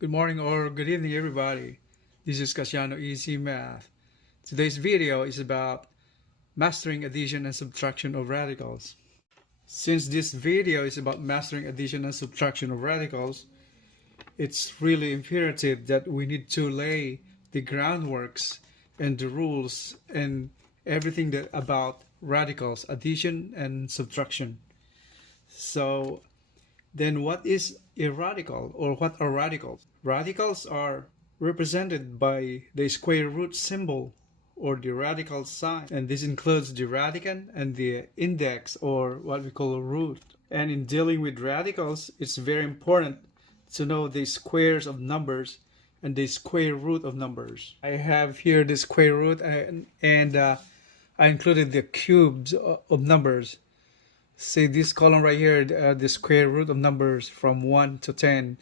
Good morning or good evening, everybody. This is Kasyanno EZMath. Today's video is about mastering addition and subtraction of radicals. Since this video is about mastering addition and subtraction of radicals, it's really imperative that we need to lay the groundworks and the rules and everything that about radicals, addition and subtraction. So then what is a radical, or what are radicals? Radicals are represented by the square root symbol or the radical sign, and this includes the radicand and the index, or what we call a root. And in dealing with radicals, it's very important to know the squares of numbers and the square root of numbers. I have here the square root and I included the cubes of numbers. See this column right here, the square root of numbers from 1 to 10,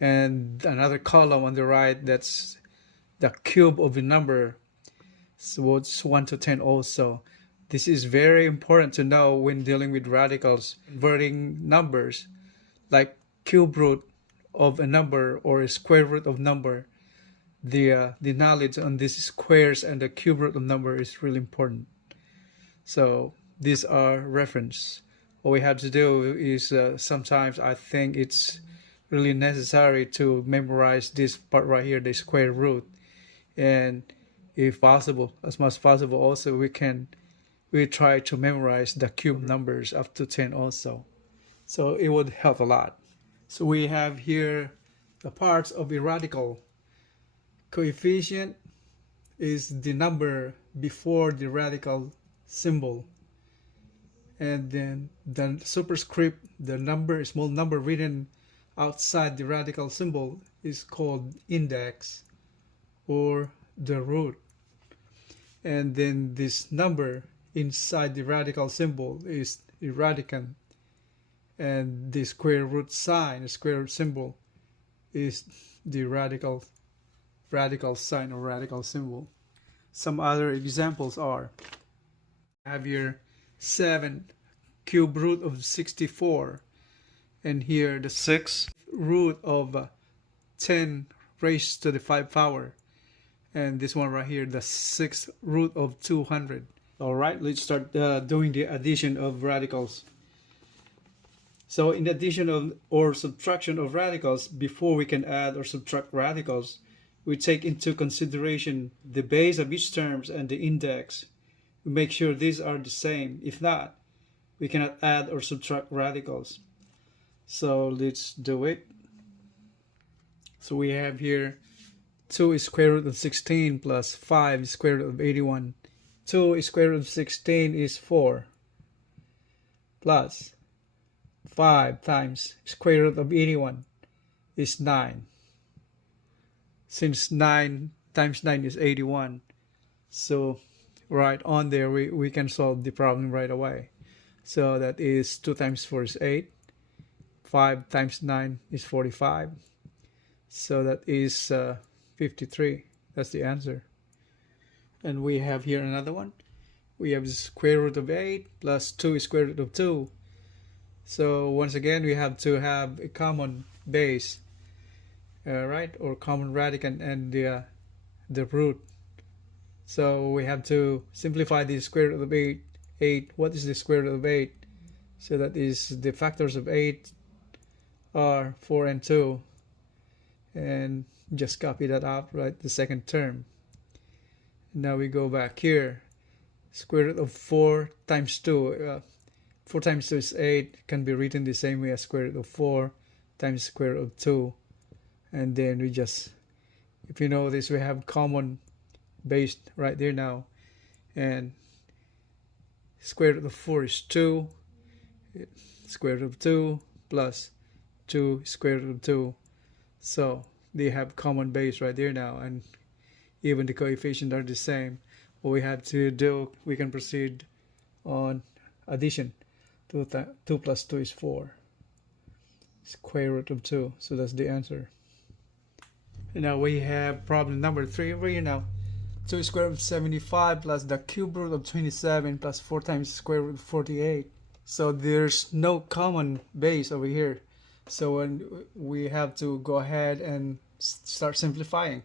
and another column on the right, that's the cube of a number, so it's 1 to 10 also. This is very important to know when dealing with radicals, converting numbers like cube root of a number or a square root of number. The knowledge on these squares and the cube root of number is really important. So these are reference. What we have to do is sometimes I think it's really necessary to memorize this part right here, the square root, and if possible, as much as possible, also we try to memorize the cube numbers up to 10 also, so it would help a lot. So we have here the parts of a radical. Coefficient is the number before the radical symbol, and then the superscript, the number, small number written outside the radical symbol, is called index or the root. And then this number inside the radical symbol is the radicand, and the square root sign, the square root symbol, is the radical sign or radical symbol. Some other examples are, I have here 7 cube root of 64, and here the 6th root of 10 raised to the 5th power, and this one right here, the 6th root of 200. Alright, let's start doing the addition of radicals. So in the addition of or subtraction of radicals, before we can add or subtract radicals, we take into consideration the base of each term and the index. We make sure these are the same. If not, we cannot add or subtract radicals. So let's do it. So we have here 2 square root of 16 plus 5 square root of 81. 2 square root of 16 is 4 plus 5 times square root of 81 is 9. Since 9 times 9 is 81, so right on there we can solve the problem right away. So that is 2 times 4 is 8, 5 times 9 is 45, so that is 53. That's the answer. And we have here another one. We have the square root of 8 plus 2 square root of 2. So once again, we have to have a common base, right, or common radicand and the root. So we have to simplify the square root of 8. What is the square root of 8? So that is, the factors of 8 are 4 and 2. And just copy that out, right, the second term. Now we go back here. Square root of 4 times 2. 4 times 2 is 8. Can be written the same way as square root of 4 times square root of 2. And then we just, if you notice, we have common base right there now, and square root of 4 is 2, square root of 2 plus 2 square root of 2, so they have common base right there now, and even the coefficients are the same. What we have to do, we can proceed on addition. 2 plus 2 is 4, square root of 2, so that's the answer. And now we have problem number 3 over here now. 2 square root of 75 plus the cube root of 27 plus 4 times square root of 48. So there's no common base over here. So when we have to go ahead and start simplifying.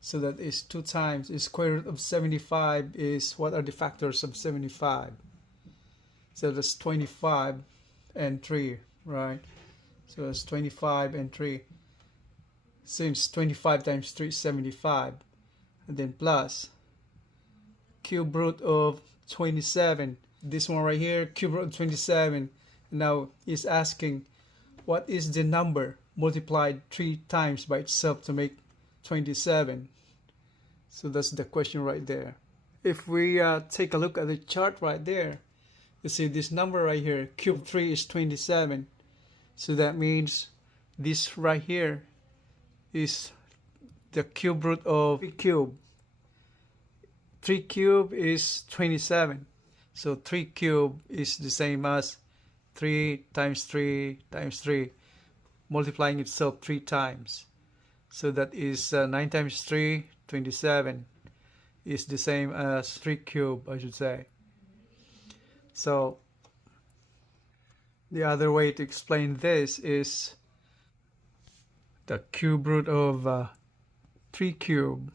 So that is 2 times the square root of 75 is, what are the factors of 75? So that's 25 and 3, right? So that's 25 and 3. Since 25 times 3 is 75. And then plus cube root of 27. This one right here, cube root of 27. Now is asking what is the number multiplied 3 times by itself to make 27. So that's the question right there. If we take a look at the chart right there, you see this number right here, cube 3 is 27. So that means this right here is the cube root of 3 cube. 3 cube is 27. So 3 cube is the same as 3 times 3 times 3, multiplying itself 3 times. So that is 9 times 3, 27, is the same as 3 cube, I should say. So the other way to explain this is the cube root of 3 cube.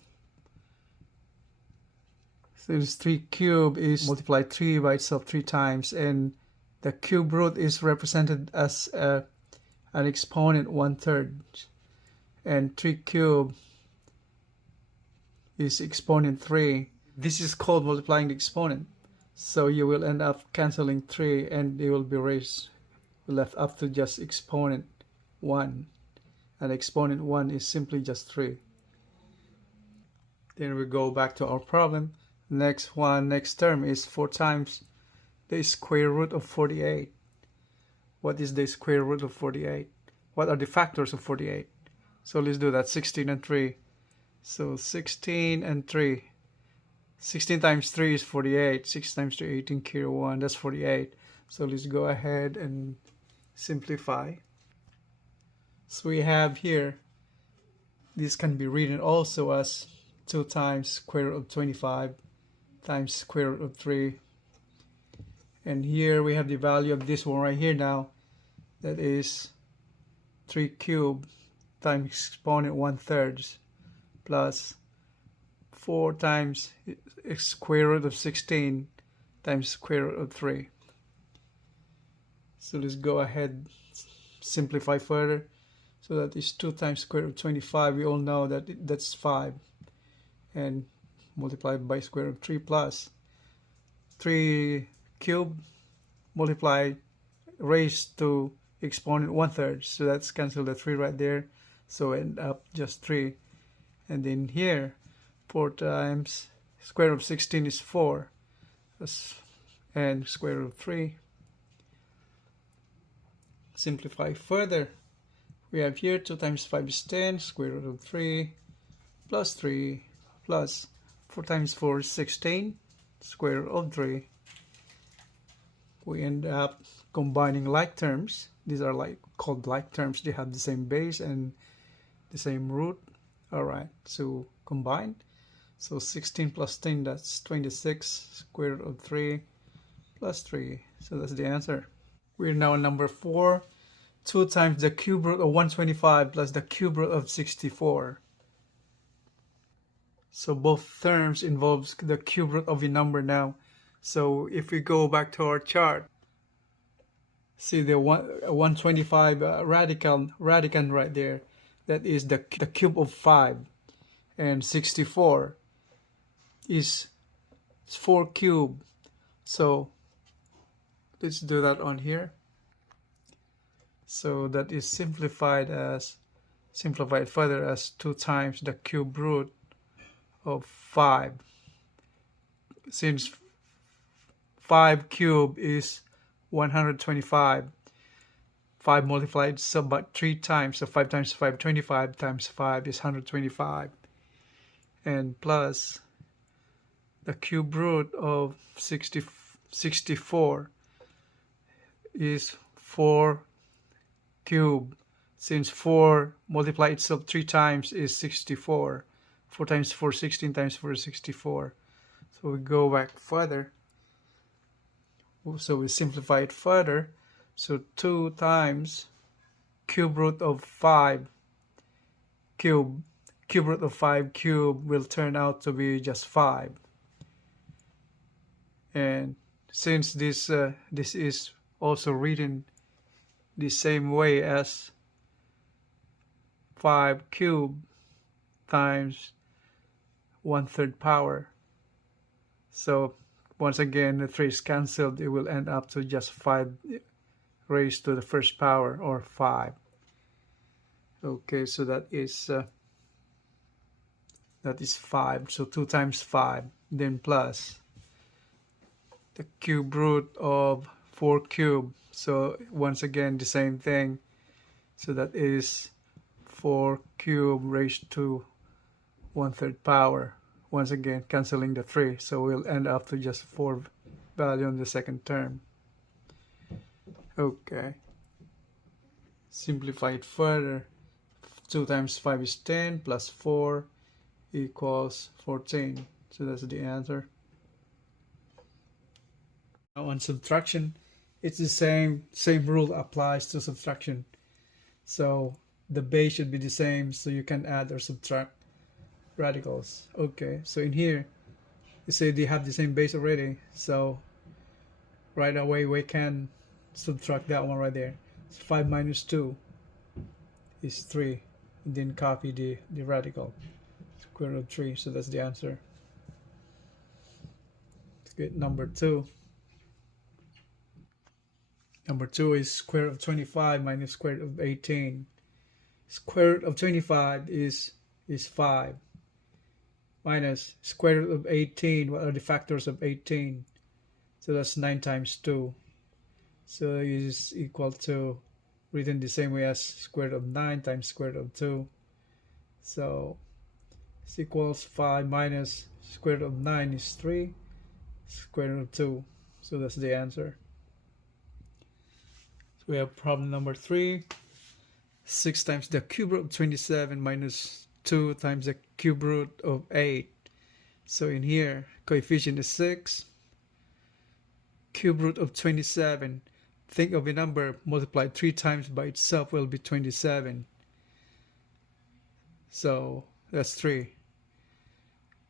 Since 3 cube is multiplied 3 by itself 3 times, and the cube root is represented as an exponent 1/3, and 3 cube is exponent 3. This is called multiplying the exponent. So you will end up cancelling 3 and it will be left up to just exponent 1. And exponent 1 is simply just 3. Then we go back to our problem. Next term is 4 times the square root of 48. What is the square root of 48? What are the factors of 48? So let's do that. 16 and 3. So 16 and 3. 16 times 3 is 48. 6 times 3, 18, carry 1. That's 48. So let's go ahead and simplify. So we have here, this can be written also as 2 times square root of 25 times square root of 3. And here we have the value of this one right here now. That is 3 cubed times exponent 1/3 plus 4 times square root of 16 times square root of 3. So let's go ahead, simplify further. So that is 2 times square root of 25. We all know that that's 5. And multiplied by square root of 3 plus 3 cubed multiplied raised to exponent 1/3. So that's cancel the 3 right there. So end up just 3. And then here 4 times square root of 16 is 4. And square root of 3. Simplify further. We have here 2 times 5 is 10, square root of 3, plus 3, plus 4 times 4 is 16, square root of 3. We end up combining like terms. These are called like terms. They have the same base and the same root. Alright, so combine. So 16 plus 10, that's 26, square root of 3, plus 3. So that's the answer. We're now on number 4. 2 times the cube root of 125 plus the cube root of 64. So both terms involves the cube root of a number now. So if we go back to our chart, see the 125 radicand right there. That is the cube of 5. And 64 is 4 cubed. So let's do that on here. So that is simplified further as 2 times the cube root of 5. Since 5 cubed is 125, 5 multiplied by 3 times, so 5 times 5, 25 times 5 is 125. And plus the cube root of 64 is 4 cubed. Since 4 multiplied itself 3 times is 64. 4 times 4, 16 times 4 is 64. So we go back further. So we simplify it further. So 2 times cube root of 5 cube. Cube root of 5 cube will turn out to be just 5. And since this is also written the same way as 5 cube times 1/3 power. So once again, the 3 is cancelled. It will end up to just 5 raised to the first power, or 5. Okay, so that is 5. So 2 times 5, then plus the cube root of 4 cube. So once again, the same thing. So that is 4 cube raised to 1/3 power. Once again, canceling the 3. So we'll end up to just 4 value in the second term. Okay. Simplify it further. 2 times 5 is 10, plus 4 equals 14. So that's the answer. Now on subtraction, it's the same rule applies to subtraction. So the base should be the same, so you can add or subtract radicals. Okay, so in here you say they have the same base already, so right away we can subtract that one right there. So 5 minus 2 is 3, and then copy the radical, square root of 3. So that's the answer. Let's get number 2. Number 2 is square root of 25 minus square root of 18. Square root of 25 is 5, minus square root of 18. What are the factors of 18? So that's 9 times 2. So it is equal to, written the same way as square root of 9 times square root of 2. So it's equals 5 minus square root of 9 is 3, square root of 2. So that's the answer. So we have problem number 3. 6 times the cube root of 27 minus 2 times the cube root of 8. So in here, coefficient is 6. Cube root of 27. Think of a number multiplied 3 times by itself will be 27. So that's 3.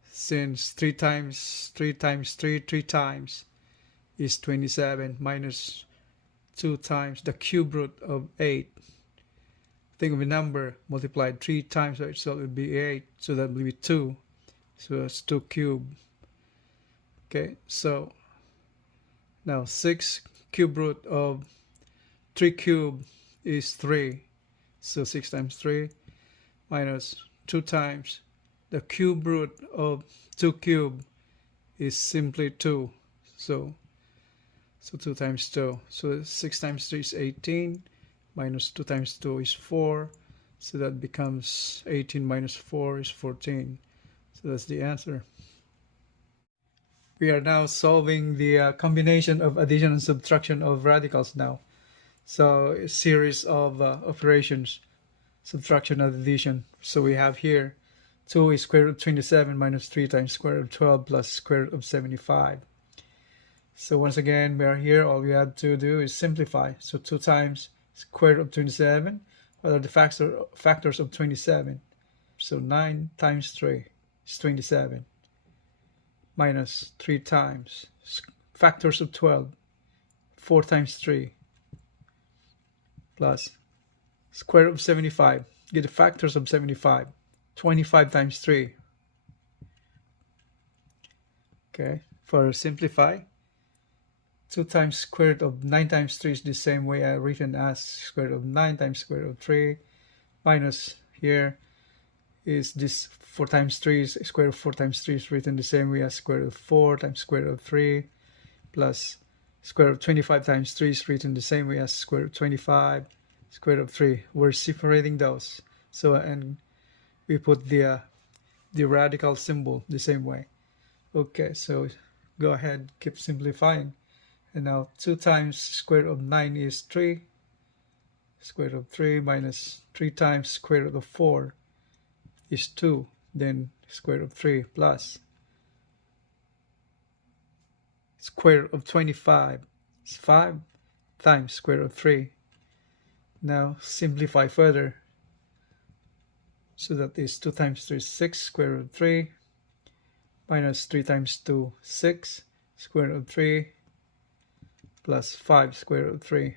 Since 3 times 3 times is 27, minus 2 times the cube root of 8. Think of a number multiplied 3 times by itself will be 8. So that will be 2. So that's 2 cube. Okay, so now 6 cube root of 3 cube is 3. So 6 times 3 minus 2 times the cube root of 2 cube is simply 2. So 2 times 2. So 6 times 3 is 18. Minus 2 times 2 is 4. So that becomes 18 minus 4 is 14. So that's the answer. We are now solving the combination of addition and subtraction of radicals now. So a series of operations, subtraction and addition. So we have here 2 is square root of 27 minus 3 times square root of 12 plus square root of 75. So once again, we are here. All we have to do is simplify. So 2 times square root of 27. What are the factors of 27? So 9 times 3 is 27. Minus 3 times factors of 12. 4 times 3. Plus square root of 75. Get the factors of 75. 25 times 3. Okay, for simplify, 2 times square root of 9 times 3 is the same way I written as square root of 9 times square root of 3. Minus here is this 4 times 3 is square root of 4 times 3 is written the same way as square root of 4 times square root of 3. Plus square root of 25 times 3 is written the same way as square root of 25 square root of 3. We're separating those. So, and we put the radical symbol the same way. Okay, so go ahead, keep simplifying. And now 2 times square root of 9 is 3. Square root of 3 minus 3 times square root of 4 is 2. Then square root of 3 plus square root of 25 is 5 times square root of 3. Now simplify further. So that is 2 times 3 is 6, square root of 3, minus 3 times 2, 6, square root of 3, plus 5, square root of 3.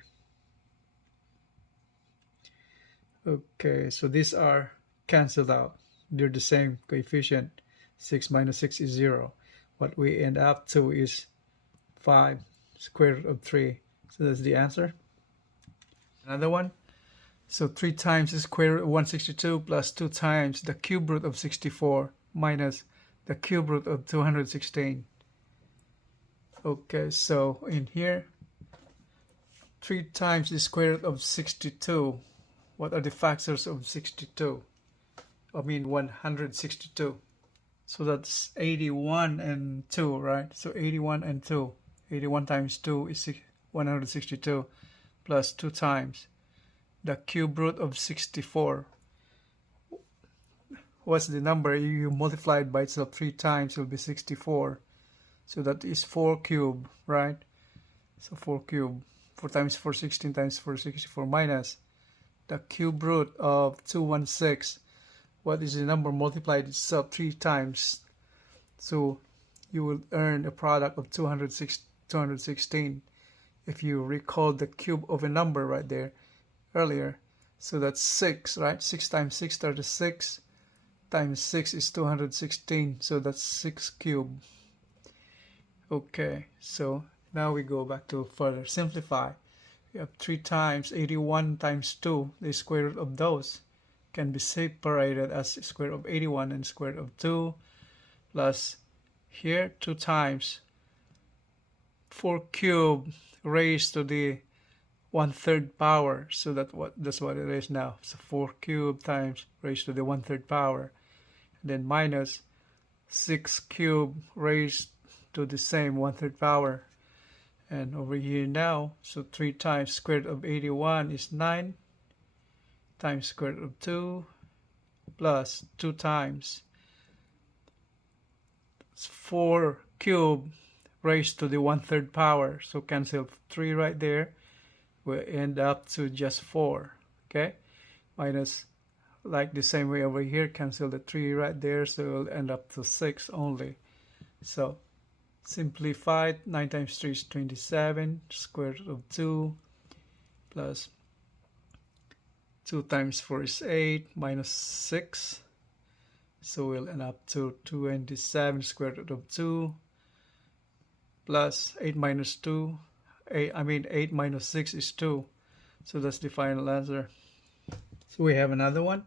Okay, so these are cancelled out. They're the same coefficient. 6 minus 6 is 0. What we end up to is 5, square root of 3. So that's the answer. Another one. So 3 times the square root of 162 plus 2 times the cube root of 64 minus the cube root of 216. Okay, so in here, 3 times the square root of 62. What are the factors of 62? I mean 162. So that's 81 and 2, right? So 81 and 2. 81 times 2 is 162 plus 2 times the cube root of 64. What's the number? You multiply it by itself 3 times, it will be 64. So that is 4 cube, right? So 4 cube. 4 times 4, 16 times 4, 64 minus the cube root of 216. What is the number multiplied itself 3 times? So you will earn a product of 216 if you recall the cube of a number right there earlier. So that's 6, right? 6 times 6, 36, times 6 is 216. So that's 6 cube. Okay, so now we go back to further simplify. We have 3 times 81 times 2. The square root of those can be separated as square root of 81 and square root of 2, plus here 2 times 4 cube raised to the 1/3 power. So that's what it is now. So 4 cube times raised to the 1/3 power, and then minus 6 cube raised to the same 1/3 power. And over here now, so 3 times square root of 81 is 9 times square root of 2 plus 2 times 4 cube raised to the 1/3 power. So cancel 3 right there. We'll end up to just 4. Okay, minus, like the same way over here, cancel the 3 right there. So we'll end up to 6 only. So simplified, 9 times 3 is 27, square root of 2 plus 2 times 4 is 8 minus 6. So we'll end up to 27 square root of 2 plus 8 minus 2. 8 minus 6 is 2. So that's the final answer. So we have another one.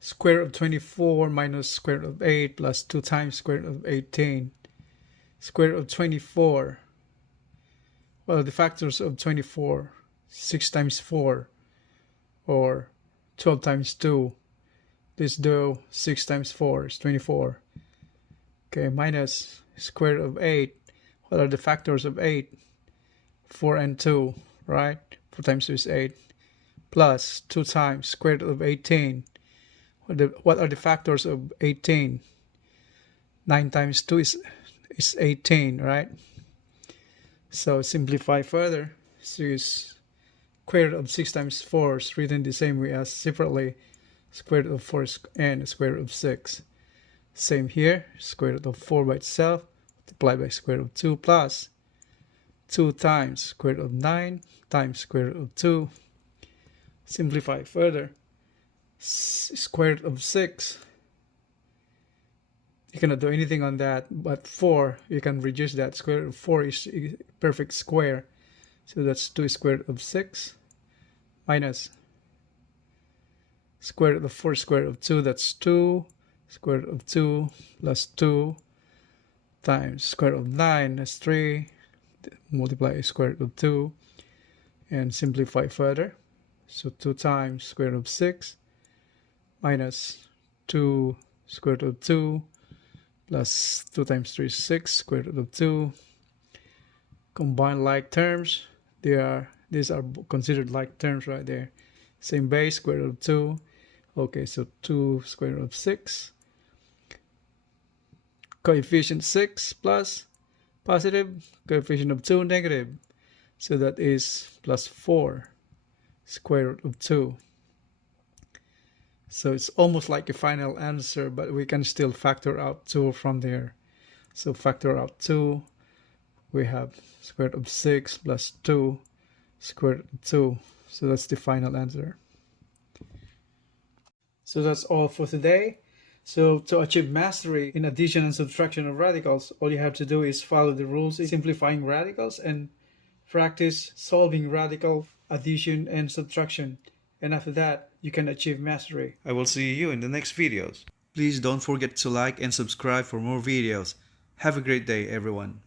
Square root of 24 minus square root of 8 plus 2 times square root of 18. Square root of 24. Well, the factors of 24. 6 times 4 or 12 times 2. Let's do 6 times 4 is 24. Okay, minus square root of 8. What are the factors of 8? 4 and 2, right? 4 times 2 is 8. Plus 2 times square root of 18. What are the factors of 18? 9 times 2 is 18, right? So simplify further. So square root of 6 times 4 is written the same way as separately. Square root of 4 and square root of 6. Same here. Square root of 4 by itself multiplied by square root of 2 plus 2 times square root of 9 times square root of 2. Simplify further. Square root of 6. You cannot do anything on that, but 4, you can reduce that. Square root of 4 is perfect square. So that's 2 square root of 6 minus square root of 4 square root of 2. That's 2 square root of 2 plus 2 times square root of 9. That's 3. Multiply square root of 2 and simplify further. So 2 times square root of 6 minus 2 square root of 2 plus 2 times 3 is 6 square root of 2. Combine like terms. These are considered like terms right there. Same base, square root of 2. Okay, so 2 square root of 6. Coefficient 6 plus positive, coefficient of 2 negative. So that is plus 4 square root of 2. So it's almost like a final answer, but we can still factor out 2 from there. So factor out 2, we have square root of 6 plus 2 square root of 2. So that's the final answer. So that's all for today. So to achieve mastery in addition and subtraction of radicals, all you have to do is follow the rules in simplifying radicals and practice solving radical addition and subtraction. And after that, you can achieve mastery. I will see you in the next videos. Please don't forget to like and subscribe for more videos. Have a great day, everyone.